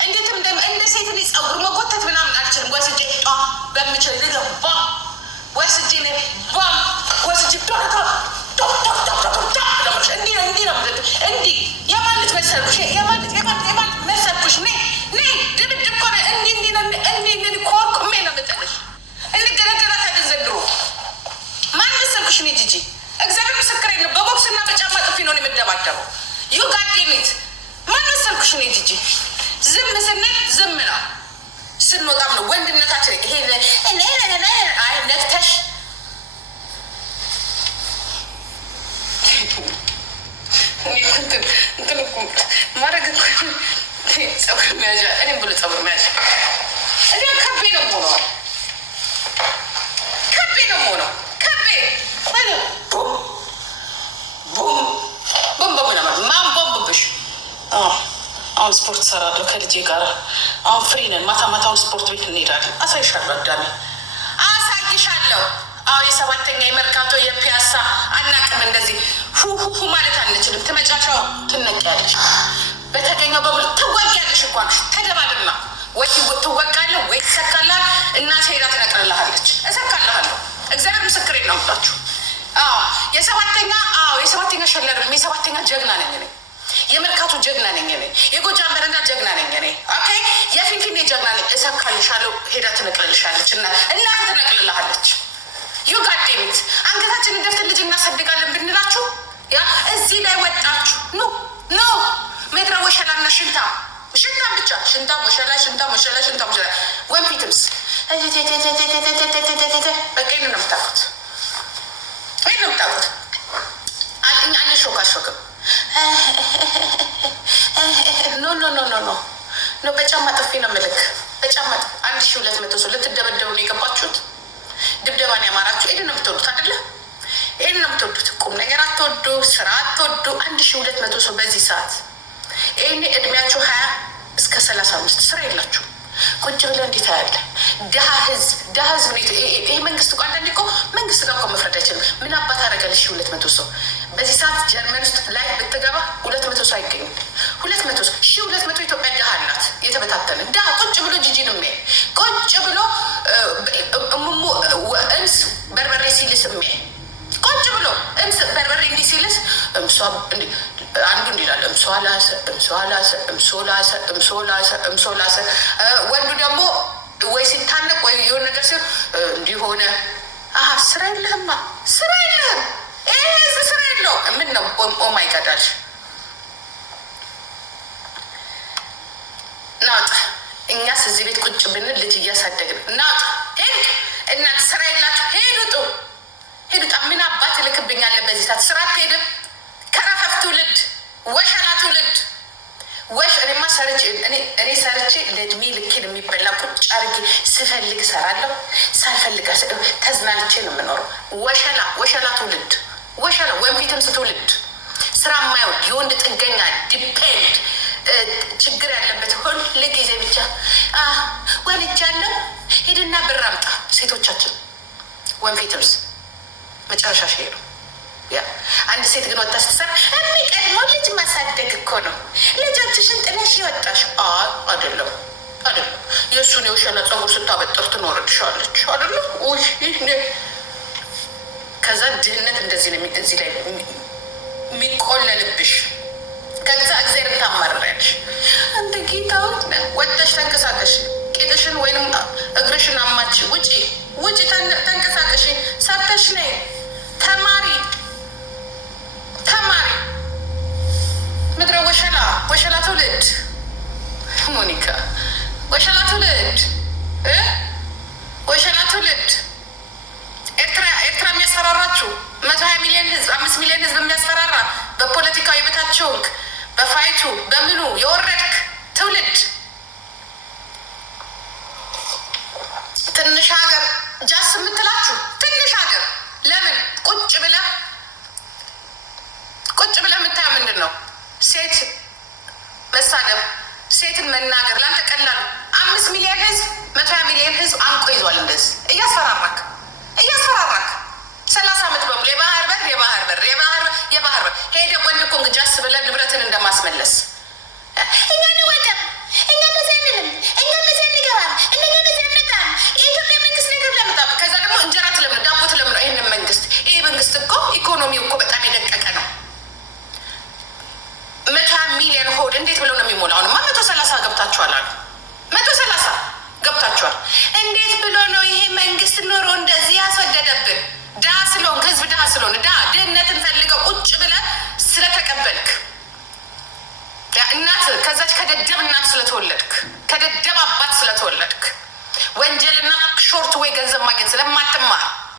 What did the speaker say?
እንዴትም እንደ ሴት ልጅ ጸጉር መጎተት ምናምን አልችልም። ወስጄ በምችል ልገባ ወስጄ ወስጄ እንዲህ የማለት መሰልኩሽ የማለት መሰልኩሽ ድብድብ ኮነ እንዲህ ኮርኩሜ ነው የምጥልሽ። እንገረገራታለን ዘንድሮ ማን መሰልኩሽ? እኔ ጂጂ እግዚአብሔር ምስክሬ ነው። በቦክስና በጫማ ጥፊ ነው የምደባደበው። ዩ ጋዴሚት ማን መሰልኩሽ? እኔ ጂጂ ዝም ስንል ዝም ነው፣ ስንወጣም ነው ወንድነታችን። ይሄ አይ ነክተሽ ማድረግ ፀጉር መያዣ እኔም ብሎ ፀጉር መያዣ እኔ ከቤ ነው ሆነዋል። ከቤ ነው ሆነው ከቤ ቦምቦም ነበር ማን ቦምብብሽ? አሁን ስፖርት ሰራለሁ ከልጄ ጋር። አሁን ፍሪ ነን። ማታ ማታውን ስፖርት ቤት እንሄዳለን። አሳይሻለሁ፣ አዳሜ አሳይሻለሁ። አዎ የሰባተኛ የመርካቶ የፒያሳ አናቅም። እንደዚህ ሁ ማለት አንችልም። ትመጫቸው ትነቂያለሽ፣ በተገኘው በሙሉ ትወጊያለሽ። እንኳን ተደባድማ ወይ ትወቃለህ ወይ ትሰካላል። እናቴ ሄዳ ትነቅልልሃለች። እሰካልሃለሁ። እግዚአብሔር ምስክሬ ነው የምላችሁ። የሰባተኛ ሸለር የሰባተኛ ጀግና ነኝ እኔ። የመርካቶ ጀግና ነኝ እኔ። የጎጃም በረንዳ ጀግና ነኝ እኔ። ኦኬ የፊንፊኔ ጀግና ነኝ። እሰካልሻለሁ። ሄዳ ትነቅልልሻለች እና እናት ትነቅልልሃለች። ዩ ጋዴሚት አንገታችንን ደፍተን ልጅ እናሳድጋለን ብንላችሁ ያ እዚህ ላይ ወጣችሁ ኖ ሜትራ ወሸላና ሽንታ ብቻ ሽንታ ወሸላ ወንፊትምስ በቃ ነው የምታውቁት። አንሾካሾክም። ኖ በጫማ ጥፊ ነው ምልክ። በጫማ 1200 ሰው ልትደበደቡ ነው የገባችሁት። ድብደባን ያማራችሁ ይሄን ነው የምትወዱት አይደለ? ይሄን ነው የምትወዱት። ቁም ነገር አትወዱ፣ ስራ አትወዱ። 1200 ሰው በዚህ ሰዓት ይሄኔ እድሜያችሁ 20 እስከ 35 ስራ የላችሁ ቁጭ ብለህ እንዴት ያለ ድሀ ህዝብ ይሄ መንግስት እኮ አንዳንዴ እኮ መንግስት ጋር እኮ መፍረድ አይችልም። ምን አባት አደረገልሽ? 200 ሰው በዚህ ሰዓት ጀርመን ውስጥ ላይ ብትገባ 200 ሰው አይገኝም። 200 ሰው 200 ኢትዮጵያ ድሀ አላት፣ የተበታተነ ድሀ ቁጭ ብሎ ጂጂን የሚያይ ቁጭ ብሎ እምስ በርበሬ ሲልስ የሚያይ ቁጭ ብሎ እምስ በርበሬ እንዲህ ሲልስ አንዱ እንዲላለ እምሶላሰ ወንዱ ደግሞ ወይ ሲታነቅ ወይ የሆነ ነገር ሲሆን እንዲሆነ ስራ የለህማ፣ ስራ የለህም። ይህ ስራ የለው ምን ነው? ኦማይ ጋዳል ናውጣ። እኛስ እዚህ ቤት ቁጭ ብንል ልጅ እያሳደግን ናውጣ። ሄድ እናት ስራ የላችሁ ሄዱጣ። ምን አባት ልክብኛለ በዚህ ሰዓት ስራ አትሄድም። ከረፈፍ ትውልድ ወሸላ ትውልድ እኔማ እኔ ሰርቼ ለእድሜ ልኬን የሚበላ ቁጭ አድርጌ ስፈልግ ሰራለሁ፣ ሳልፈልግ ተዝናንቼ ነው የምኖረው። ወሸላ ትውልድ ወንፊትምስ ትውልድ ስራ የማይወድ የወንድ ጥገኛ ዲፔንድ ችግር ያለበት ሁል ጊዜ ብቻ ወልጃለሁ ሄድና ብር አምጣ። ሴቶቻችን ወንፊትምስ መጨረሻ ሄዱ። አንድ ሴት ግን ወጣ ስትሰራ የሚቀድመው ልጅ ማሳደግ እኮ ነው። ልጆችሽን ጥለሽ ይወጣሽ አይደለም። የእሱን የውሸላ ፀጉር ስታበጠር ትኖርልሻለች አይደለም። ከዛ ድህነት እንደዚህ ነው እዚህ ላይ የሚቆለልብሽ። ከዛ እግዚአብሔር ታማርሪያለሽ። አንተ ጌታዎች ወጣሽ ተንቀሳቀሽ፣ ቄጥሽን ወይንም እግርሽን አማች ውጪ ተንቀሳቀሽ፣ ሰርተሽ ነይ ተማሪ ምድረ ወሸላ ትውልድ ሞኒካ ወሸላ ትውልድ ኤርትራ የሚያስፈራራችሁ 120 ሚሊዮን ህዝብ 5 ሚሊዮን ህዝብ የሚያስፈራራ በፖለቲካዊ በታቸው በፋይቱ በምኑ የወረድክ ትውልድ ትንሽ ሀገር ጃስ የምትላችሁ ትንሽ ሀገር ለምን ቁጭ ብለህ የምታየው ምንድን ነው? ሴት መሳደብ፣ ሴትን መናገር ለአንተ ቀላሉ። 5 ሚሊዮን ህዝብ 120 ሚሊዮን ህዝብ አንቆ ይዟል። እንደዚህ እያስፈራራክ 30 ዓመት በሙሉ የባህር በር ሄደ ወንድ እኮ እንግጃስ ብለን ንብረትን እንደማስመለስ እኛ ወደብ እኛ ይገባቸዋል። እንዴት ብሎ ነው ይሄ መንግስት ኑሮ እንደዚህ ያስወደደብን? ድሀ ስለሆንክ ህዝብ ድሀ ስለሆነ ድህነትን ፈልገው ቁጭ ብለህ ስለተቀበልክ እናት ከዛች ከደደብ እናት ስለተወለድክ ከደደብ አባት ስለተወለድክ ወንጀልና ሾርት ወይ ገንዘብ ማግኘት ስለማትማር